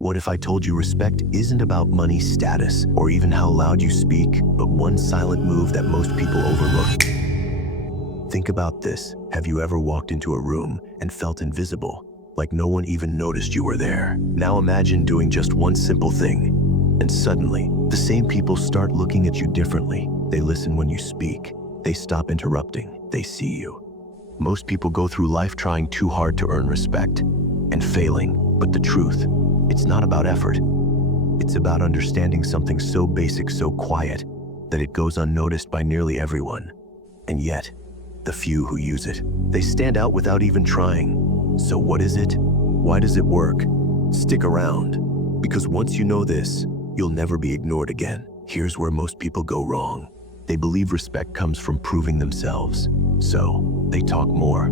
What if I told you respect isn't about money, status, or even how loud you speak, but one silent move that most people overlook? Think about this. Have you ever walked into a room and felt invisible, like no one even noticed you were there? Now imagine doing just one simple thing, and suddenly, the same people start looking at you differently. They listen when you speak. They stop interrupting. They see you. Most people go through life trying too hard to earn respect and failing, but the truth, it's not about effort. It's about understanding something so basic, so quiet, that it goes unnoticed by nearly everyone. And yet, the few who use it, they stand out without even trying. So what is it? Why does it work? Stick around, because once you know this, you'll never be ignored again. Here's where most people go wrong. They believe respect comes from proving themselves. So, they talk more.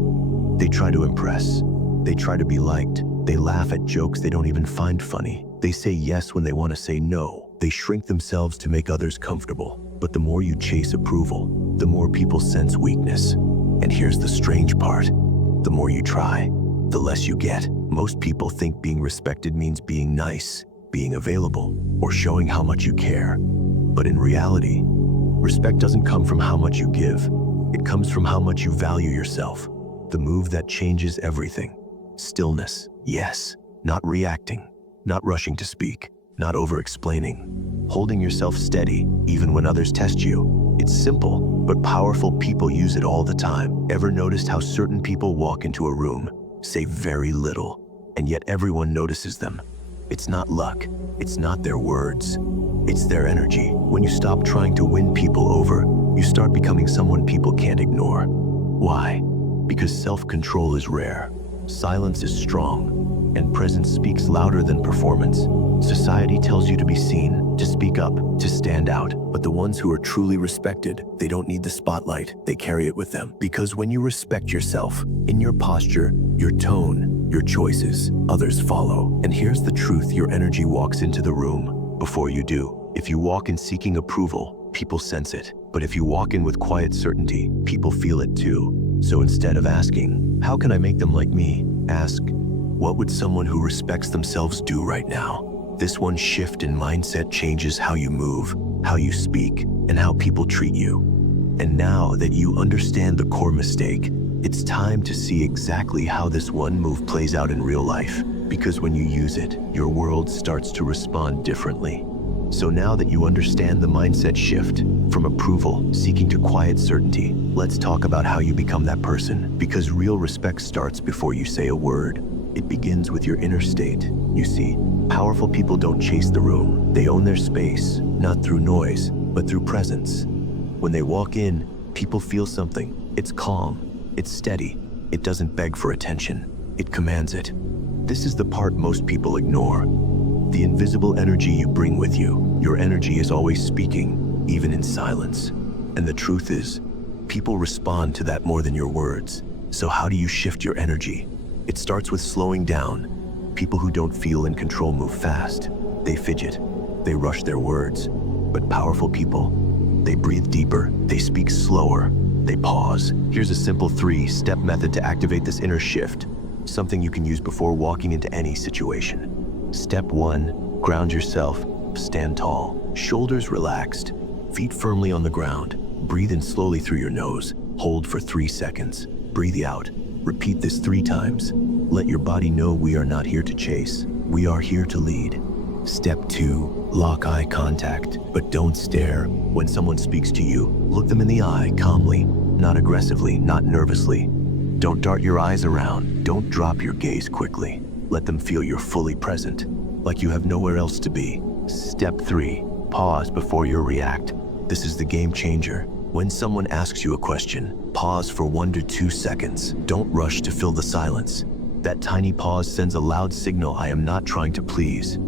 They try to impress. They try to be liked. They laugh at jokes they don't even find funny. They say yes when they want to say no. They shrink themselves to make others comfortable. But the more you chase approval, the more people sense weakness. And here's the strange part. The more you try, the less you get. Most people think being respected means being nice, being available, or showing how much you care. But in reality, respect doesn't come from how much you give. It comes from how much you value yourself. The move that changes everything. Stillness, yes. Not reacting, not rushing to speak, not over-explaining. Holding yourself steady, even when others test you. It's simple, but powerful people use it all the time. Ever noticed how certain people walk into a room, say very little, and yet everyone notices them? It's not luck, it's not their words, it's their energy. When you stop trying to win people over, you start becoming someone people can't ignore. Why? Because self-control is rare, silence is strong, and presence speaks louder than performance. Society tells you to be seen, to speak up, to stand out. But the ones who are truly respected, they don't need the spotlight, they carry it with them. Because when you respect yourself, in your posture, your tone, your choices, others follow. And here's the truth, your energy walks into the room before you do. If you walk in seeking approval, people sense it. But if you walk in with quiet certainty, people feel it too. So instead of asking, how can I make them like me? Ask, what would someone who respects themselves do right now? This one shift in mindset changes how you move, how you speak, and how people treat you. And now that you understand the core mistake, it's time to see exactly how this one move plays out in real life. Because when you use it, your world starts to respond differently. So now that you understand the mindset shift from approval, seeking to quiet certainty, let's talk about how you become that person. Because real respect starts before you say a word. It begins with your inner state. You see, powerful people don't chase the room. They own their space, not through noise, but through presence. When they walk in, people feel something. It's calm, it's steady. It doesn't beg for attention, it commands it. This is the part most people ignore. The invisible energy you bring with you. Your energy is always speaking, even in silence. And the truth is, people respond to that more than your words. So how do you shift your energy? It starts with slowing down. People who don't feel in control move fast. They fidget. They rush their words. But powerful people, they breathe deeper. They speak slower. They pause. Here's a simple 3-step method to activate this inner shift. Something you can use before walking into any situation. Step 1, ground yourself. Stand tall. Shoulders relaxed. Feet firmly on the ground. Breathe in slowly through your nose. Hold for 3 seconds. Breathe out. Repeat this 3 times. Let your body know we are not here to chase. We are here to lead. Step 2, lock eye contact, but don't stare. When someone speaks to you, look them in the eye calmly, not aggressively, not nervously. Don't dart your eyes around. Don't drop your gaze quickly. Let them feel you're fully present, like you have nowhere else to be. Step 3, pause before you react. This is the game changer. When someone asks you a question, pause for 1 to 2 seconds. Don't rush to fill the silence. That tiny pause sends a loud signal. I am not trying to please.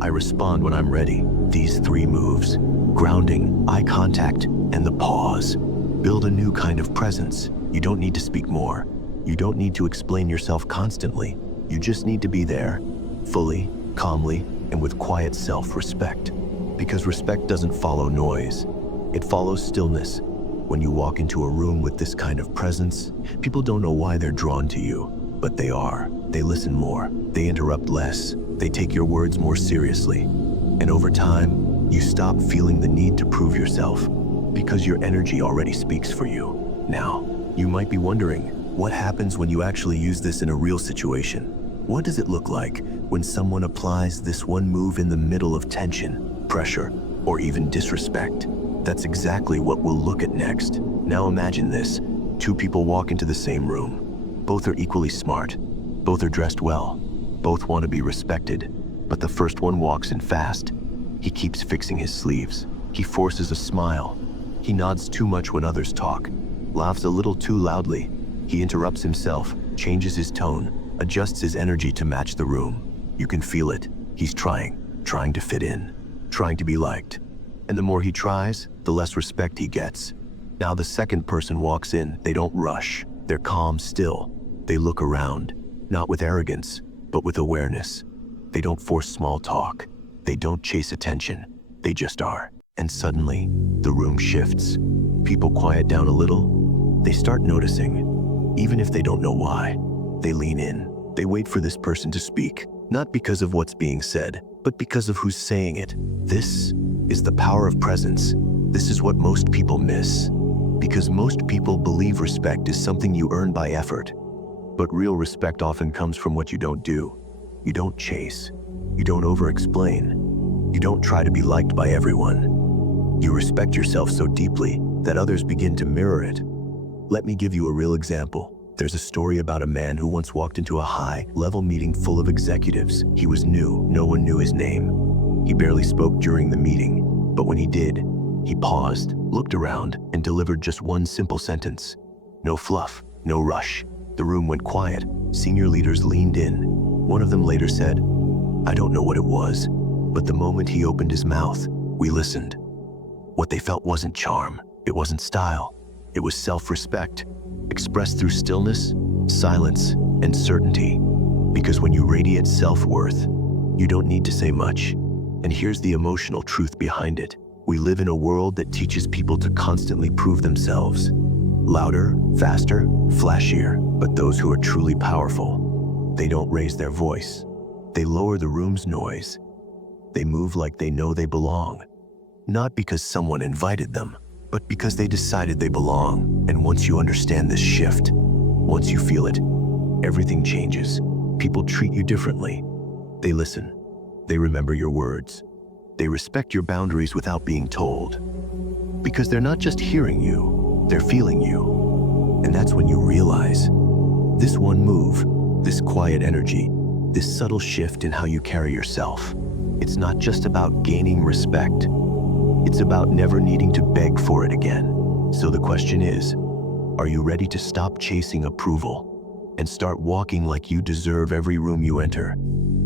I respond when I'm ready. These 3 moves, grounding, eye contact, and the pause, build a new kind of presence. You don't need to speak more. You don't need to explain yourself constantly. You just need to be there, fully, calmly, and with quiet self-respect. Because respect doesn't follow noise. It follows stillness. When you walk into a room with this kind of presence, people don't know why they're drawn to you, but they are. They listen more. They interrupt less. They take your words more seriously. And over time, you stop feeling the need to prove yourself because your energy already speaks for you. Now, you might be wondering, what happens when you actually use this in a real situation? What does it look like when someone applies this one move in the middle of tension, pressure, or even disrespect? That's exactly what we'll look at next. Now imagine this. Two people walk into the same room. Both are equally smart. Both are dressed well. Both want to be respected. But the first one walks in fast. He keeps fixing his sleeves. He forces a smile. He nods too much when others talk. Laughs a little too loudly. He interrupts himself, changes his tone, adjusts his energy to match the room. You can feel it. He's trying to fit in, trying to be liked. And the more he tries, the less respect he gets. Now the second person walks in. They don't rush. They're calm still. They look around, not with arrogance, but with awareness. They don't force small talk. They don't chase attention. They just are. And suddenly, the room shifts. People quiet down a little. They start noticing, even if they don't know why. They lean in. They wait for this person to speak, not because of what's being said, but because of who's saying it. This is the power of presence. This is what most people miss. Because most people believe respect is something you earn by effort. But real respect often comes from what you don't do. You don't chase. You don't over-explain. You don't try to be liked by everyone. You respect yourself so deeply that others begin to mirror it. Let me give you a real example. There's a story about a man who once walked into a high-level meeting full of executives. He was new. No one knew his name. He barely spoke during the meeting, but when he did, he paused, looked around, and delivered just one simple sentence. No fluff, no rush. The room went quiet. Senior leaders leaned in. One of them later said, "I don't know what it was, but the moment he opened his mouth, we listened." What they felt wasn't charm. It wasn't style. It was self-respect, expressed through stillness, silence, and certainty. Because when you radiate self-worth, you don't need to say much. And here's the emotional truth behind it. We live in a world that teaches people to constantly prove themselves. Louder, faster, flashier. But those who are truly powerful, they don't raise their voice. They lower the room's noise. They move like they know they belong. Not because someone invited them, but because they decided they belong. And once you understand this shift, once you feel it, everything changes. People treat you differently. They listen. They remember your words. They respect your boundaries without being told. Because they're not just hearing you, they're feeling you. And that's when you realize this one move, this quiet energy, this subtle shift in how you carry yourself, it's not just about gaining respect. It's about never needing to beg for it again. So the question is, are you ready to stop chasing approval and start walking like you deserve every room you enter?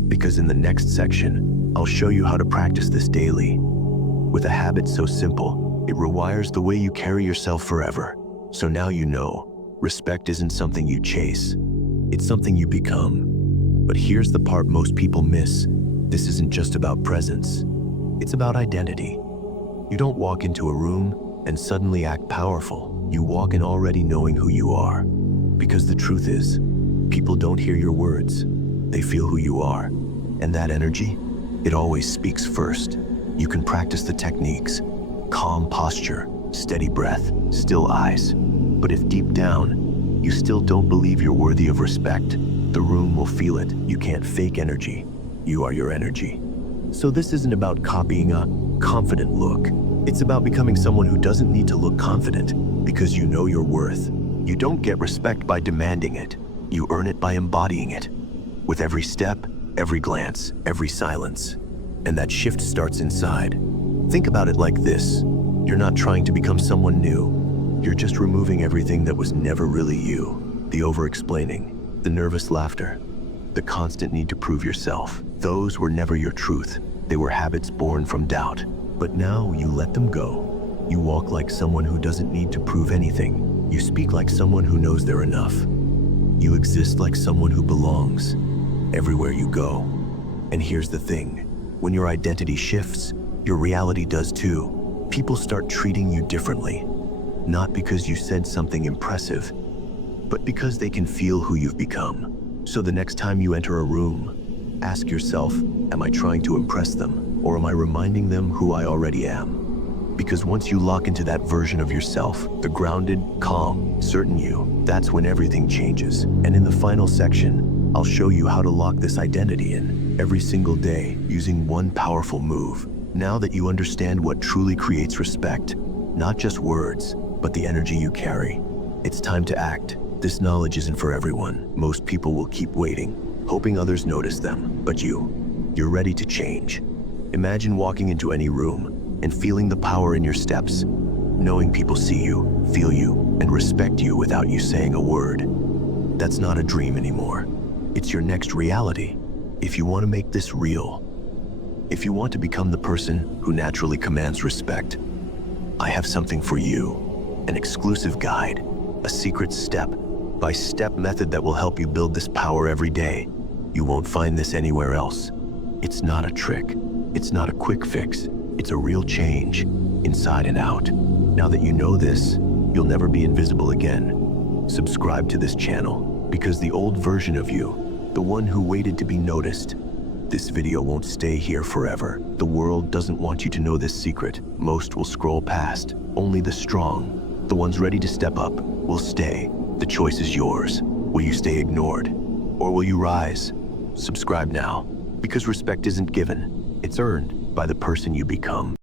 Because in the next section, I'll show you how to practice this daily. With a habit so simple, it rewires the way you carry yourself forever. So now you know, respect isn't something you chase. It's something you become. But here's the part most people miss. This isn't just about presence. It's about identity. You don't walk into a room and suddenly act powerful. You walk in already knowing who you are. Because the truth is, people don't hear your words. They feel who you are. And that energy, it always speaks first. You can practice the techniques. Calm posture, steady breath, still eyes. But if deep down, you still don't believe you're worthy of respect, the room will feel it. You can't fake energy. You are your energy. So this isn't about copying a confident look. It's about becoming someone who doesn't need to look confident because you know your worth. You don't get respect by demanding it. You earn it by embodying it. With every step, every glance, every silence. And that shift starts inside. Think about it like this. You're not trying to become someone new. You're just removing everything that was never really you. The over-explaining, the nervous laughter, the constant need to prove yourself. Those were never your truth. They were habits born from doubt. But now you let them go. You walk like someone who doesn't need to prove anything. You speak like someone who knows they're enough. You exist like someone who belongs everywhere you go. And here's the thing. When your identity shifts, your reality does too. People start treating you differently. Not because you said something impressive, but because they can feel who you've become. So the next time you enter a room, Ask yourself, am I trying to impress them, or am I reminding them who I already am? Because once you lock into that version of yourself, the grounded, calm, certain you, that's when everything changes. And in the final section, I'll show you how to lock this identity in every single day using one powerful move. Now that you understand what truly creates respect, not just words, but the energy you carry, it's time to act. This knowledge isn't for everyone. Most people will keep waiting, hoping others notice them. But you're ready to change. Imagine walking into any room and feeling the power in your steps, knowing people see you, feel you, and respect you without you saying a word. That's not a dream anymore. It's your next reality. If you want to make this real, if you want to become the person who naturally commands respect, I have something for you, an exclusive guide, a secret step-by-step method that will help you build this power every day. You won't find this anywhere else. It's not a trick. It's not a quick fix. It's a real change, inside and out. Now that you know this, you'll never be invisible again. Subscribe to this channel, because the old version of you, the one who waited to be noticed, this video won't stay here forever. The world doesn't want you to know this secret. Most will scroll past. Only the strong, the ones ready to step up, will stay. The choice is yours. Will you stay ignored, or will you rise? Subscribe now, because respect isn't given. It's earned by the person you become.